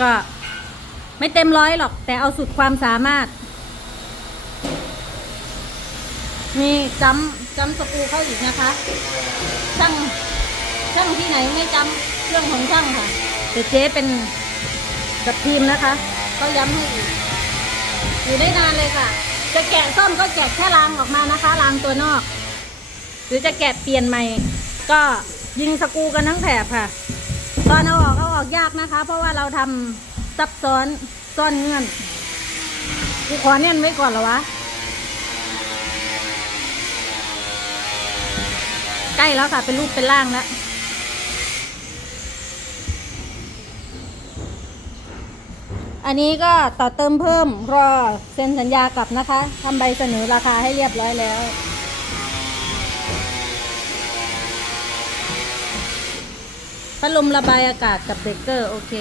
ก็ไม่เต็มร้อยหรอก แต่เอาสุดความสามารถ มีจำจำสกูเข้าอีกนะคะ ช่างช่างที่ไหนไม่จำเรื่องของช่างค่ะแต่เจ๊เป็นกับทีมนะคะ ก็ย้ำให้อีก อยู่ได้นานเลยค่ะ จะแกะส้มก็แกะแค่รางออกมานะคะรางตัวนอก หรือจะแกะเปลี่ยนใหม่ ก็ยิงสกูกันทั้งแถบค่ะ ตอนเอาออกเอา ออกยากนะคะ เพราะว่าเราทำซับซ้อนซ่อนเงื่อนกูขอเนียนไว้ก่อนเหรอวะ ใกล้แล้วค่ะ เป็นรูปเป็นร่างแล้วอันนี้ก็ต่อเติมเพิ่มรอเซ็นสัญญากับนะคะทำใบเสนอราคาให้เรียบร้อยแล้ว พัดลมระบายอากาศกับเบรกเกอร์โอเค